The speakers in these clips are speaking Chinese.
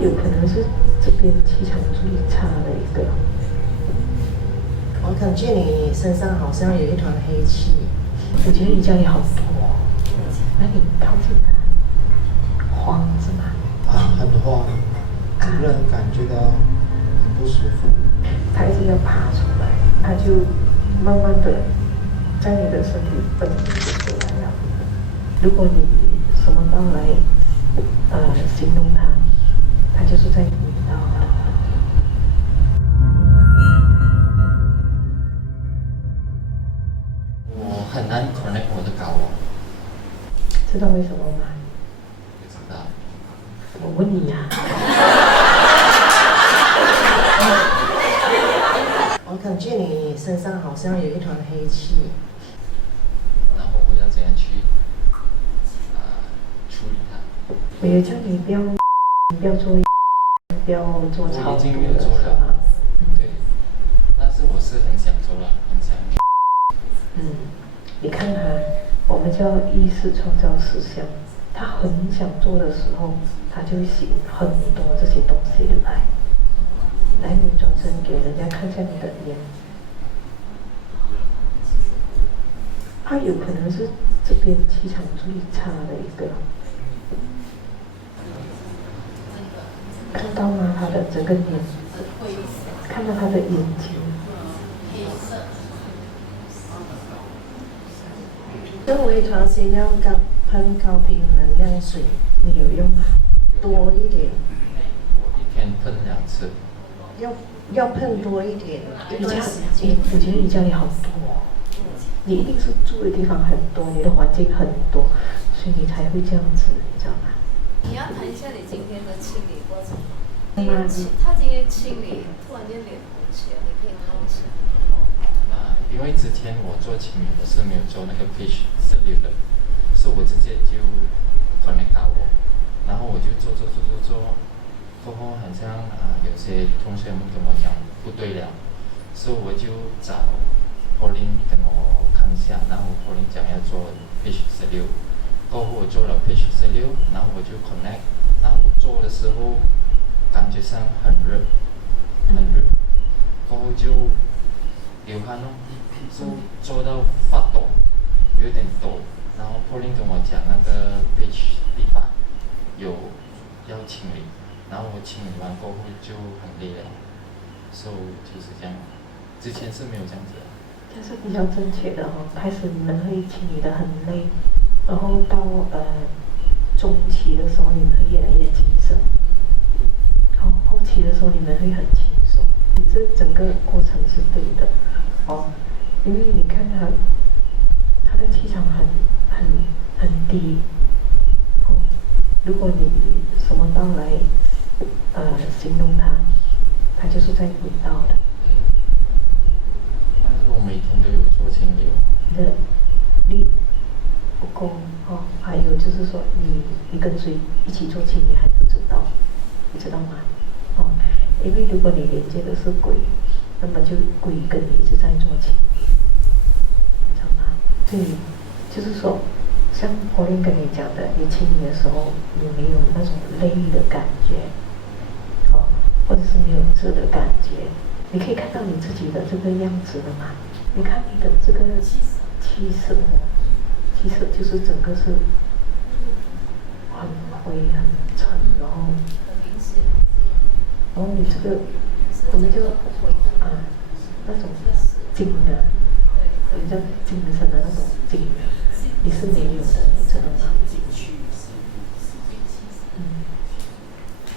有可能是这边气场最差的一个。我感觉你身上好像有一团黑气。我觉得你家里好多，那你靠近它，慌是吗？很慌，整个人感觉到很不舒服。它一直要爬出来，它就慢慢的在你的身体分泌出来了。如果你什么刀来形容它，它就是在引导的。我很难 connect 我的高我，知道为什么吗？不知道。我问你呀、我感觉你身上好像有一团黑气。然后我要怎样去处理它？我有叫你不要做超我已经度没有做了是吗？对，但是我是很想做了，很想。你看他，我们叫意识创造实相。他很想做的时候，他就吸引很多这些东西来。来，你转身给人家看一下你的脸。他有可能是这边气场最差的一个。看到吗？他的整个脸，看到他的眼睛。跟微团先要喷高频能量水，你有用吗？多一点。我一天喷2次。要喷多一点，一段时间。我觉得你家里好多，你一定是住的地方很多，你的环境很多，所以你才会这样子，你知道吗？你要谈一下你今天的清理过程吗？他今天清理，突然间脸红起来，你可以谈一下。因为之前我做清理我是没有做那个 pitch salute 的，是我直接就 connect 到我，然后我就做，过后好像有些同学们跟我讲不对了，所以我就找 Pauline 跟我看一下，然后 Pauline 讲要做 pitch salute，过后我做了 pitch salute，然后我就 connect， 然后我做的时候感觉上很热，过后就流汗咯，做到发抖，有点抖，然后 Pauline 跟我讲那个 pitch 地方有要清理，然后我清理完过后就很累了，所以就是这样，之前是没有这样子的。这是比较正确的哦。开始你们会清理的很累，然后到中期的时候你们会越来越精神，后期的时候你们会很轻松。这整个过程是对的哦，因为你看他的气场很低哦。如果你什么刀来形容他，他就是在引导的。但是我每天都有做清理哦。你的力不够哦，还有就是说你跟谁一起做清理还不知道，你知道吗？哦，因为如果你连接的是鬼，那么就鬼跟你一直在做清理，你知道吗？所以就是说，像柏林跟你讲的，你清理的时候你没有那种累的感觉，哦，或者是没有热的感觉，你可以看到你自己的这个样子了吗？你看你的这个气色就是整个是很灰很沉，然后你这个我们就那种精啊，我们叫精神的那种精，你是没有的，你知道吗？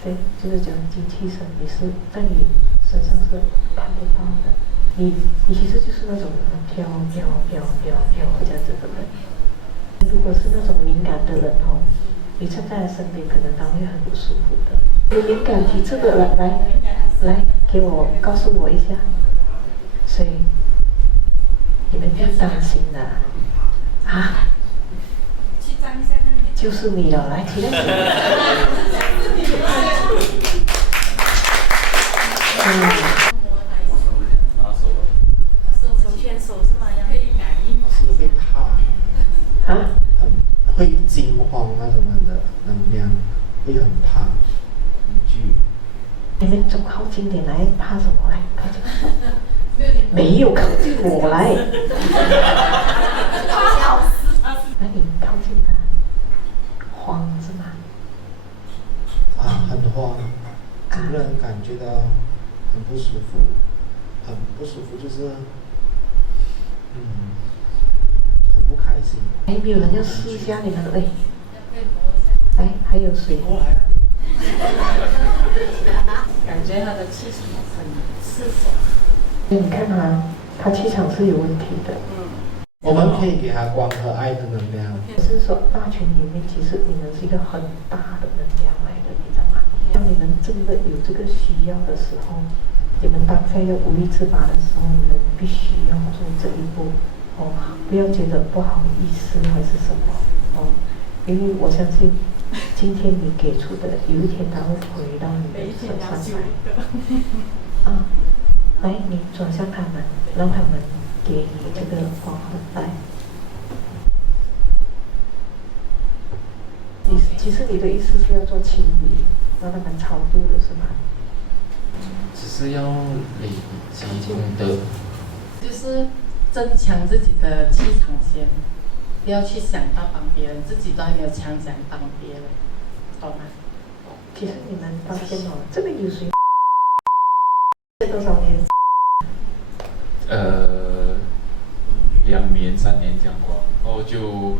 对，就是讲精气神，你是在你身上是看不到的。你其实就是那种飘这样子的人。如果是那种敏感的人哦，你站在他身边，可能他会很不舒服的。有敏感体质的人，来，给我告诉我一下，谁？你们别担心的啊，就是你了，来起来。是会怕，啊？会惊慌啊什么的，能量会很怕。惧。你们走靠近点来，怕什么来？靠近。没有靠近我来。那你靠近他，慌是吗？很慌，整个人感觉到很不舒服，很不舒服，就是很不开心。哎，没有人要试一下你们哎，哎，还有水。过来那里。感觉他的气场很刺手。你看他气场是有问题的。我们可以给他光和爱的能量。是说大群里面，其实你们是一个很大的能量来的，你知道吗？当你们真的有这个需要的时候，你们当下要无力自拔的时候，你们必须要做这一步哦，不要觉得不好意思还是什么哦，因为我相信今天你给出的，有一天他会回到你的身上来。啊，来，你转向他们，让他们给你这个光和爱。其实你的意思是要做清理，让他们超度的是吗？只是要累积功德，就是增强自己的气场先，不要去想到帮别人，自己都还没有强想帮别人，懂吗？其实你们发现哦，这边有谁？多少年2年3年这样过，然后就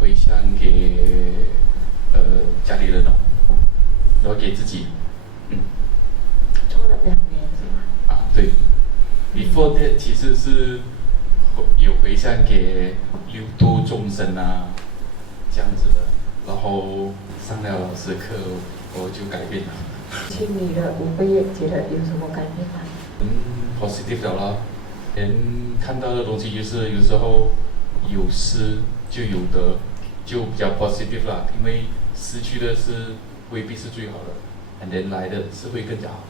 回向给家里人哦，然后给自己，做了2年是吗？对 ，before that 其实是有回向给六度众生啊，这样子的，然后上了老师课，我就改变了。清理了5个月，觉得有什么改变吗positive 了咯，看到的东西就是有时候有失就有得，就比较 positive 啦，因为失去的是未必是最好的 ，and then 来的是会更加好。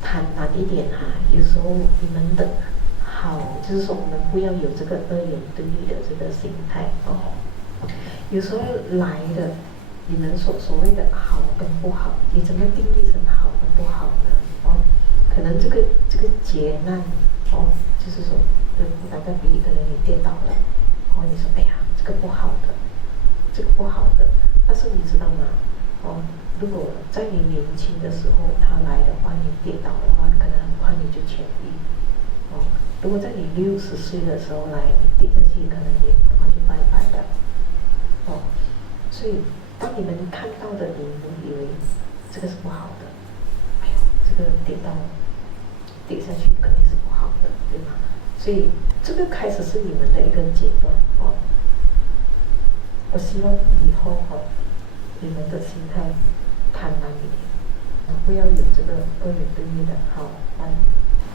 坦然一点有时候你们的好，就是说我们不要有这个二元对立的这个心态哦。有时候来的，你们所谓的好跟不好，你怎么定义成好跟不好呢？哦，可能这个劫难哦，就是说，打个比喻，可能你跌倒了，哦，你说哎呀，这个不好的，这个不好的，但是你知道吗？哦，如果在你年轻的时候他来的话，你跌倒的话，可能很快你就痊愈。哦，如果在你60岁的时候来，你跌下去，可能也很快就拜拜了。哦，所以当你们看到的，你们以为这个是不好的，哎呦，这个跌下去肯定是不好的，对吗？所以这个开始是你们的一个阶段哦。我希望以后你们的心态坦然一点，不要有这个二元对立的。好，来，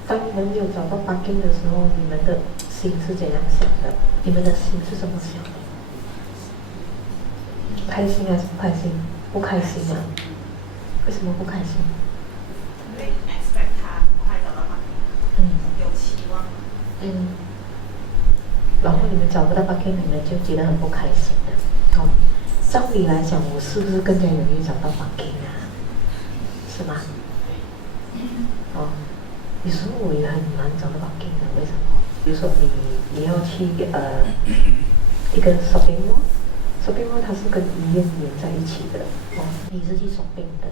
当你们没有找到八根的时候，你们的心是怎样想的？你们的心是怎么想的？开心还是不开心？不开心啊！为什么不开心？因为 expect 他快找到八根，有期望。然后你们找不到八根，你们就觉得很不开心的。好，照理来讲，我是不是更加容易找到八根啊？是吗？哦，有时候我也很难找到八根的，为什么？比如说你要去一个 shopping mall，shopping mall 它是跟医院连在一起的。哦，你是去 shopping的，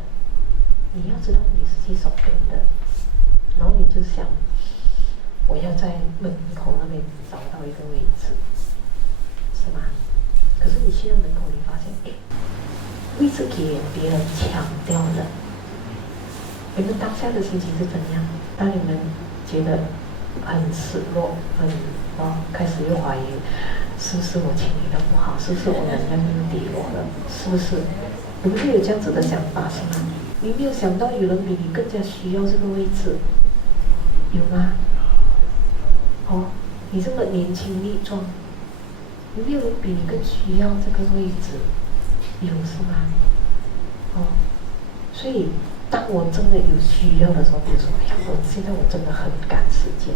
你要知道你是去 shopping的，然后你就想，我要在门口那边找到一个位置，是吗？可是你去到门口，你发现，位置给别人抢掉了。你们当下的心情是怎样？当你们觉得很失落，开始又怀疑，是不是我清理的不好？是不是我能量又低落了？是不是？你们会有这样子的想法是吗？你没有想到有人比你更加需要这个位置，有吗？哦，你这么年轻力壮，没有人比你更需要这个位置，有是吗？哦，所以当我真的有需要的时候，比如说，哎呀，现在我真的很赶时间，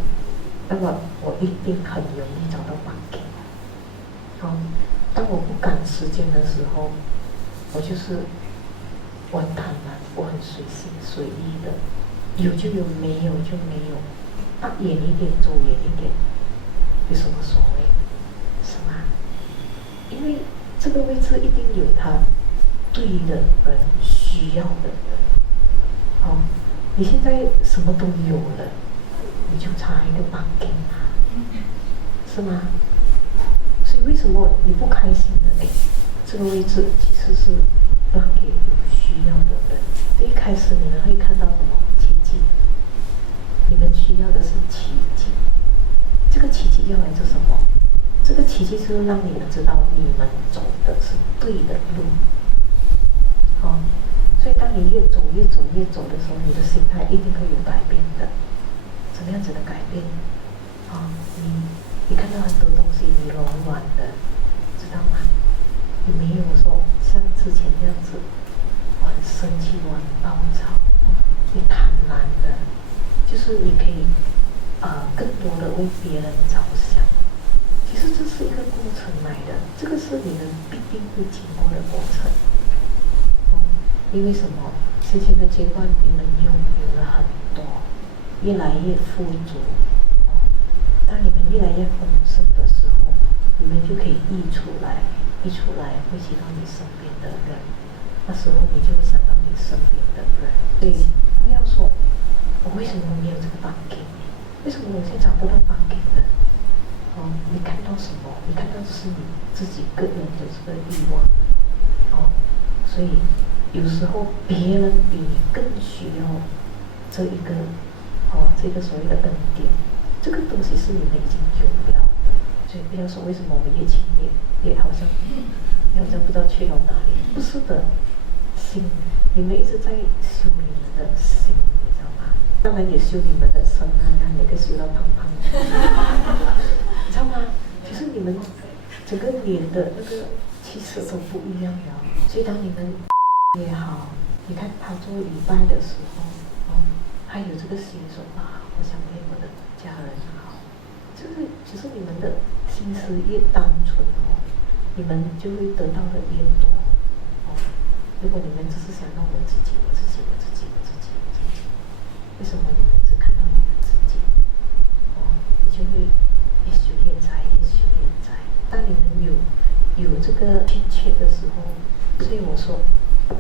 那么我一定很容易找到帮助。当我不赶时间的时候，我就是我很坦然，我很随心随意的，有就有，没有就没有，大远一点，走远一点，有什么所谓？是吗？因为这个位置一定有他对的人，需要的人。哦，你现在什么都有了，你就差一个绑定嘛，是吗？所以为什么你不开心呢？哎，这个位置其实是让给有需要的人。一开始你们会看到什么？奇迹。你们需要的是奇迹。这个奇迹要来自什么？这个奇迹是让你们知道你们走的是对的路。哦，所以当你越走的时候，你的心态一定会有改变的。怎么样子的改变？啊、你看到很多东西，你柔软的，知道吗？你没有说像之前这样子，我很生气，我很暴躁，你坦然的，就是你可以更多的为别人着想。其实这是一个过程来的，这个是你们必定会经过的过程。因为什么？之前的阶段你们拥有了很多，越来越富足。当你们越来越丰盛的时候，你们就可以溢出来会去到你身边的人。那时候你就会想到你身边的人。所以不要说我为什么没有这个绑定？为什么我现在找不到绑定的？你看到什么？你看到的是你自己个人的这个欲望。所以有时候别人比你更需要这一个这个所谓的恩典。这个东西是你们已经有了的，所以不要说为什么我们越亲越好像不知道去到哪里。不是的，心，你们一直在修你们的心，你知道吗？当然也修你们的身啊，每个修到胖胖的，你知道吗？其实你们整个脸的那个气色都不一样了。所以当你们也好，你看他做礼拜的时候，还有这个心说我想为我的家人好，就是其实你们的心思越单纯你们就会得到的越多如果你们只是想到我自己，为什么你们只看到你们自己？你就会越修越窄。当你们有这个欠缺的时候，所以我说，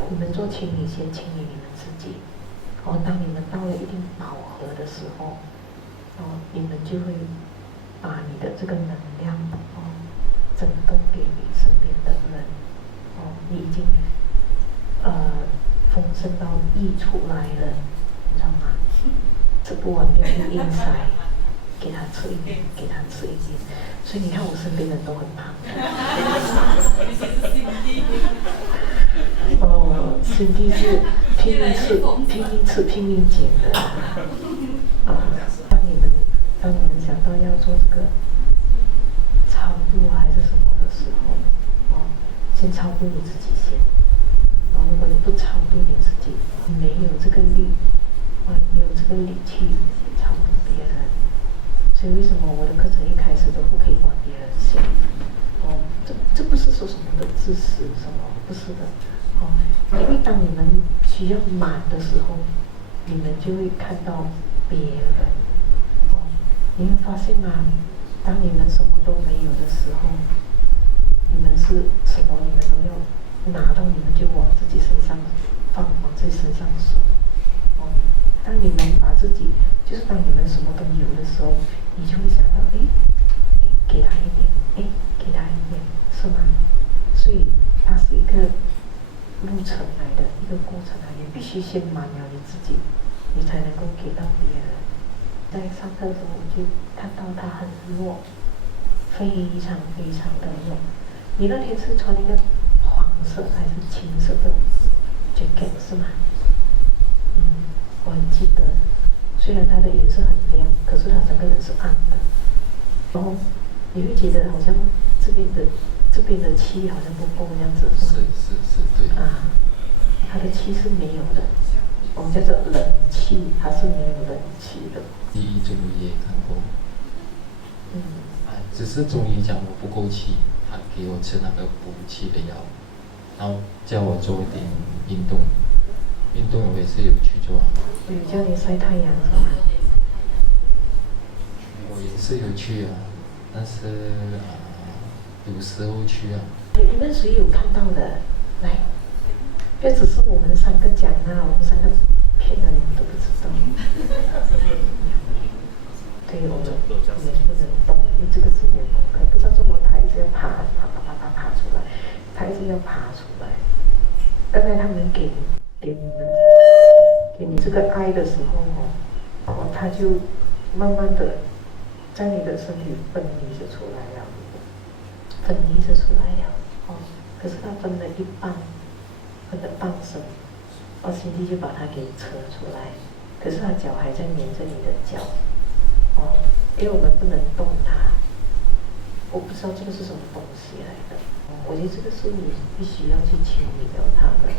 你们做清理先清理你们自己。当你们到了一定饱和的时候，你们就会把你的这个能量整动给你身边的人。你已经丰盛到溢出来了，你知道吗？吃不完不要去硬塞，给他吃一点，给他吃一点。所以你看我身边人都很胖。兄弟是拼命吃拼命减的。当你们想到要做这个超度还是什么的时候，先超度你自己先。如果你不超度你自己，你没有这个力，没有这个力气超度别人。所以为什么我的课程一开始都不可以管别人先？这不是说什么的自私什么，不是的。因为当你们需要满的时候，你们就会看到别人。你会发现吗？当你们什么都没有的时候，你们是什么？你们都要拿到，你们就往自己身上放，往自己身上手。当你们把自己，就是当你们什么都有的时候，你就会想到，给他一点，给他一点，是吗？所以它是一个路程来的，一个过程来的，你必须先满了你自己，你才能够给到别人。在上课的时候，我就看到他很弱，非常的弱。你那天是穿一个黄色还是青色的 jacket 是吗？我很记得，虽然它的颜色很亮，可是它整个人是暗的。然后你会觉得好像这边的气好像不够那样子，是吗？是，对。它的气是没有的，我们叫做冷气，它是没有冷气的。第一中医也看过。只是中医讲我不够气，他给我吃那个补气的药，然后叫我做一点运动，运动我也是有去做，有叫你晒太阳是吗？我也是有去啊，但是有时候去啊。你们谁有看到的？来，这只是我们三个讲啊，我们三个骗了你们都不知道。对，我们不能动，因为这个是没有功课，不知道怎么他一直要爬出来，他一直要爬出来。刚才他们给你这个爱的时候他就慢慢的在你的身体分离着出来了，可是他分了一半，分了半身，心地就把它给扯出来，可是他脚还在黏着你的脚，因为我们不能动它，我不知道这个是什么东西来的，我觉得这个是你必须要去清理掉它的，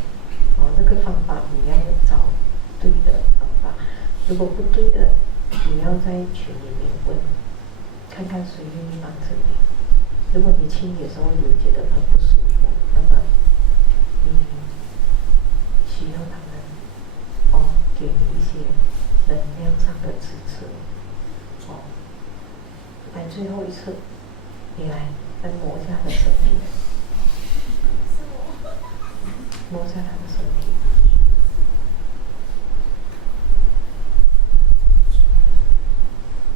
那个方法你要找对的方法，如果不对的，你要在群里面问，看看谁愿意帮着你。如果你清理的时候有觉得很不舒服，那么你需要他们给你一些能量上的支持。来最后一次，你来摸一下他的身体，摸一下他的身体。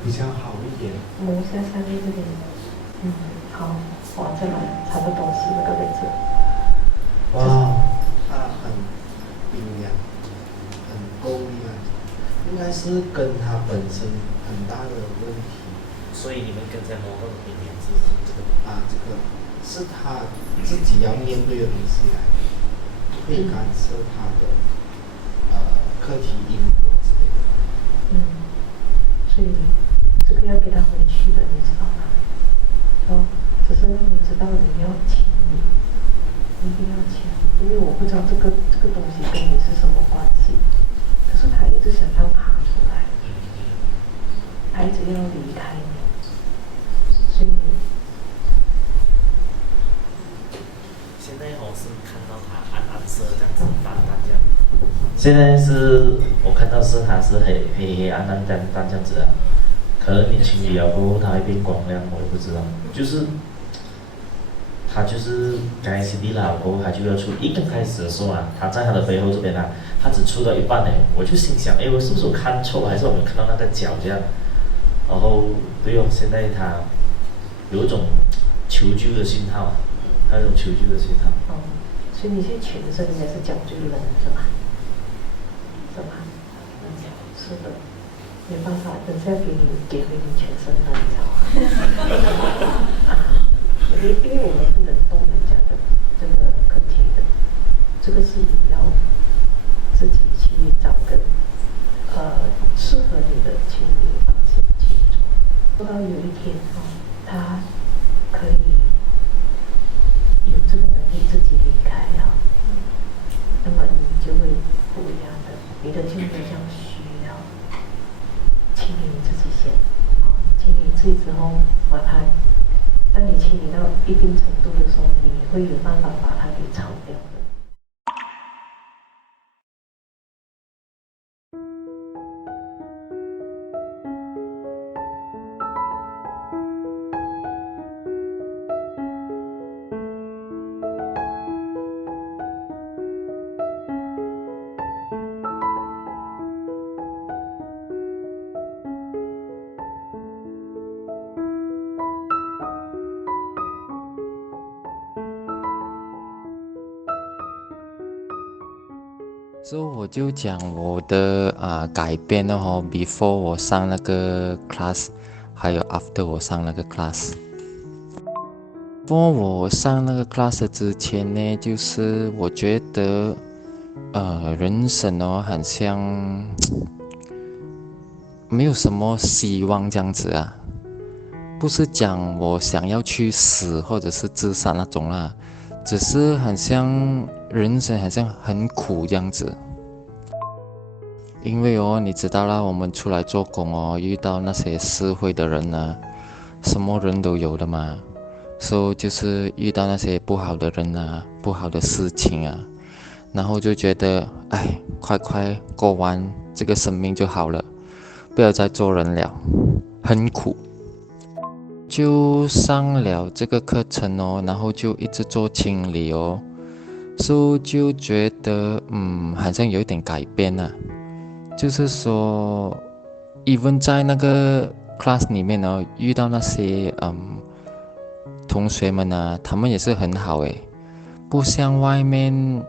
比较好一点。摸一下上面这边，好，哇，这来差不多是那个位置。哇，它很冰凉，很够力啊，应该是跟它本身很大的问题。所以你们跟在某个冰凉是这个这个是他自己要面对的东西来的，会干涉他的课题因果之类的。所以这个要给他回去的，你知道吗？只是让你知道你要清理，一定要清理，因为我不知道这个东西跟你是什么关系，可是他一直想要爬出来，他一直要离开你，所以现在是看到他暗色这样子淡这样。现在是我看到是它是黑暗这样子啊，可能你清理了过后它会变光亮，我也不知道。就是它就是刚才清理了过后，它就要出。一刚开始的时候它在它的背后这边它只出到一半我就心想，我是不是我看错，还是我没有看到那个脚这样？然后对现在它有一种求救的信号，还有一种求救的信号。所以你现在全身应该是脚最冷是吧？是吧？是的，没办法，等下给回你全身冷了因为我们不能动人家的这个课题的，这个是你要自己去找个适合你的清理方式去做。做到有一天他可以有这个能力自己离开了，那么你就会不一样的，你的就会像需要清理你自己先，清理自己之后，把它，当你清理到一定程度的时候，你会有办法把它给炒掉的。所以我就讲我的改变了before 我上那个 class， 还有 after 我上那个 class。before 我上那个 class 之前呢，就是我觉得人生很像没有什么希望这样子啊，不是讲我想要去死或者是自杀那种啦，只是很像人生好像很苦这样子。因为你知道啦，我们出来做工遇到那些社会的人什么人都有的嘛，所以就是遇到那些不好的人不好的事情然后就觉得哎，快快过完这个生命就好了，不要再做人了，很苦。就上了这个课程哦，然后就一直做清理哦，所以就觉得好像有一点改变啊，就是说 even 在那个 class 里面呢，遇到那些同学们啊，他们也是很好诶，不像外面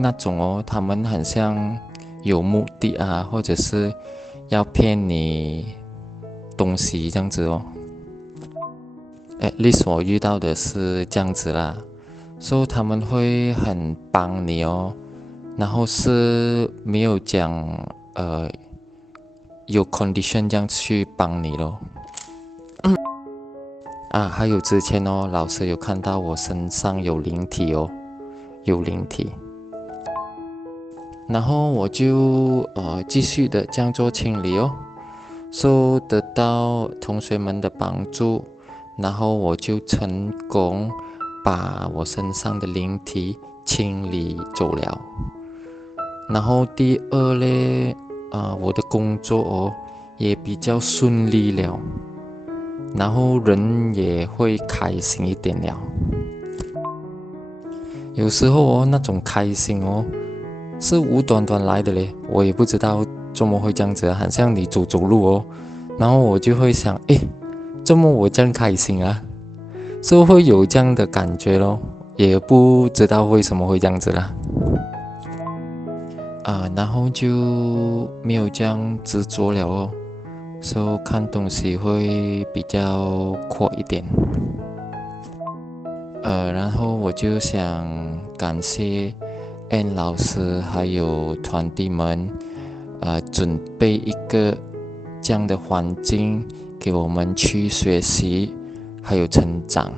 那种哦，他们很像有目的啊，或者是要骗你东西这样子哦。at least 我遇到的是这样子啦，所以他们会很帮你哦，然后是没有讲有 condition 这样去帮你咯。还有之前哦，老师有看到我身上有灵体哦，有灵体，然后我就继续的这样做清理哦，so 得到同学们的帮助，然后我就成功把我身上的灵体清理走了。然后第二嘞，我的工作哦也比较顺利了，然后人也会开心一点了。有时候哦，那种开心哦，是无端端来的嘞，我也不知道怎么会这样子，好像你走路哦，然后我就会想，怎么我这样开心啊？是会有这样的感觉咯，也不知道为什么会这样子啦。然后就没有这样执着了哦，所以看东西会比较阔一点。然后我就想感谢 Ann 老师还有团队们，准备一个这样的环境给我们去学习，还有成长，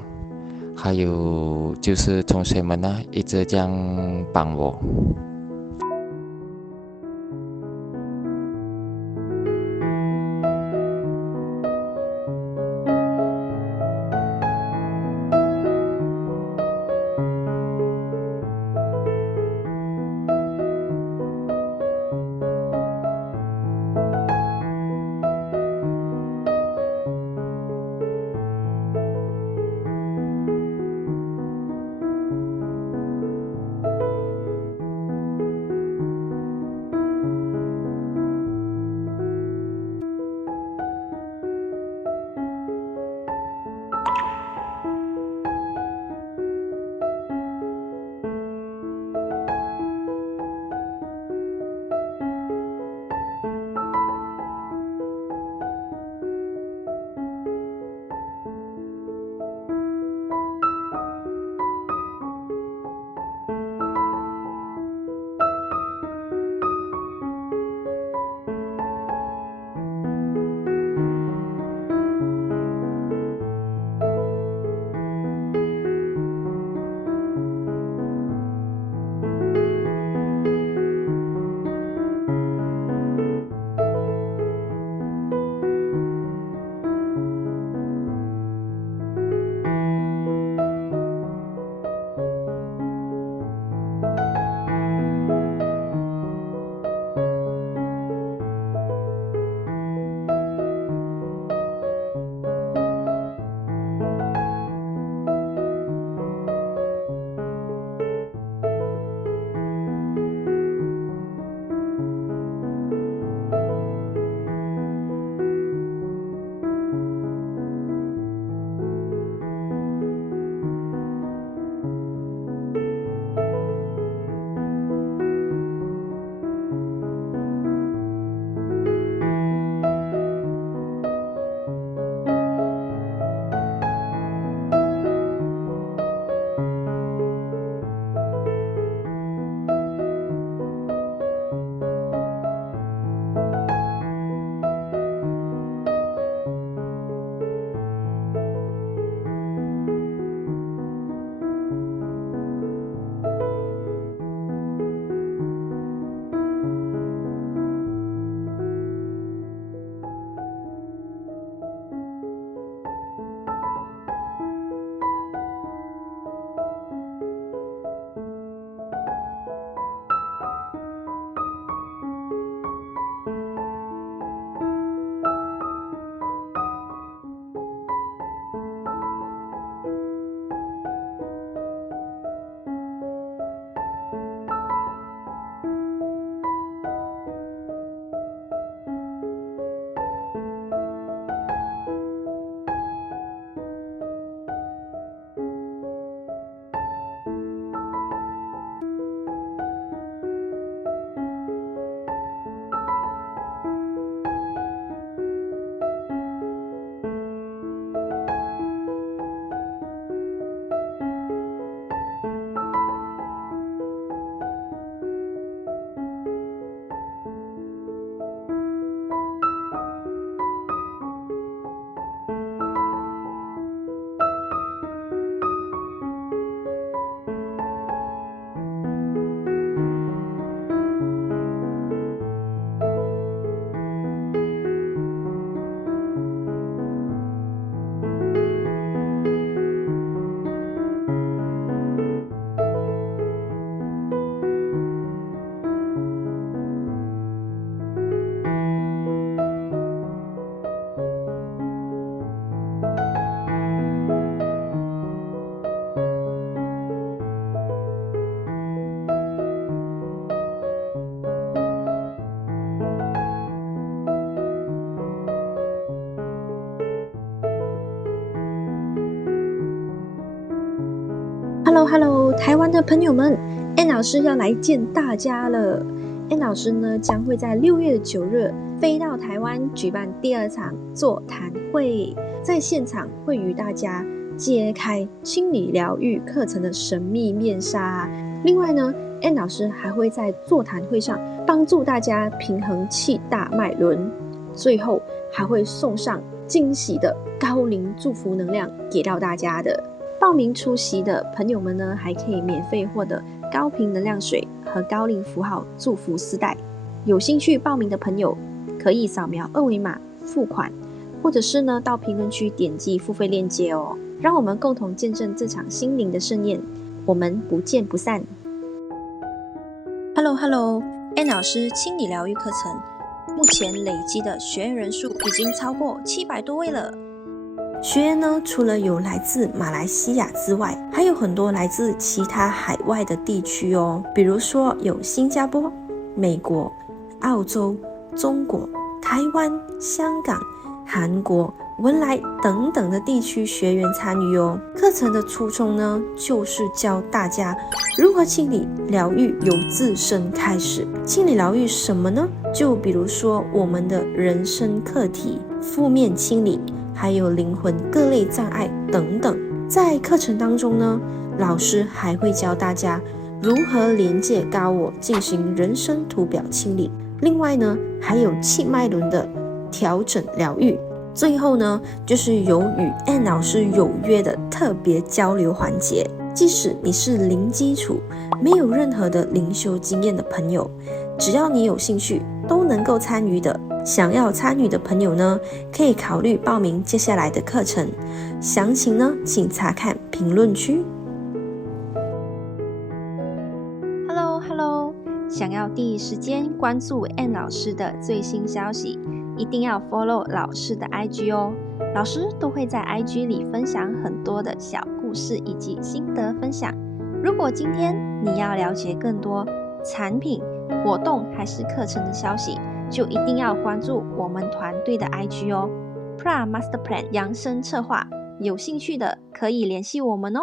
还有就是同学们呢一直这样帮我。Hello， 台湾的朋友们 ，Ann 老师要来见大家了。Ann 老师呢将会在6月9日飞到台湾举办第2场座谈会，在现场会与大家揭开清理疗愈课程的神秘面纱。另外呢 ，Ann 老师还会在座谈会上帮助大家平衡气大脉轮，最后还会送上惊喜的高龄祝福能量给到大家的。报名出席的朋友们呢，还可以免费获得高频能量水和高龄符号祝福丝带。有兴趣报名的朋友，可以扫描2维码付款，或者是呢到评论区点击付费链接哦。让我们共同见证这场心灵的盛宴，我们不见不散。Hello， Ann 老师清理疗愈课程，目前累积的学员人数已经超过700多位了。学员呢，除了有来自马来西亚之外，还有很多来自其他海外的地区哦，比如说有新加坡、美国、澳洲、中国、台湾、香港、韩国、文莱等等的地区学员参与哦。课程的初衷呢，就是教大家如何清理疗愈，由自身开始。清理疗愈什么呢？就比如说我们的人生课题、负面清理，还有灵魂各类障碍等等。在课程当中呢，老师还会教大家如何连接高我进行人生图表清理。另外呢，还有气脉轮的调整疗愈。最后呢，就是有与 Ann 老师有约的特别交流环节。即使你是零基础，没有任何的灵修经验的朋友，只要你有兴趣，都能够参与的。想要参与的朋友呢，可以考虑报名接下来的课程。详情呢，请查看评论区。Hello， 想要第一时间关注 Ann 老师的最新消息，一定要 follow 老师的 IG 哦。老师都会在 IG 里分享很多的小故事以及心得分享。如果今天你要了解更多产品、活动还是课程的消息，就一定要关注我们团队的 IG 哦。Pra Master Plan 扬生策划，有兴趣的可以联系我们哦。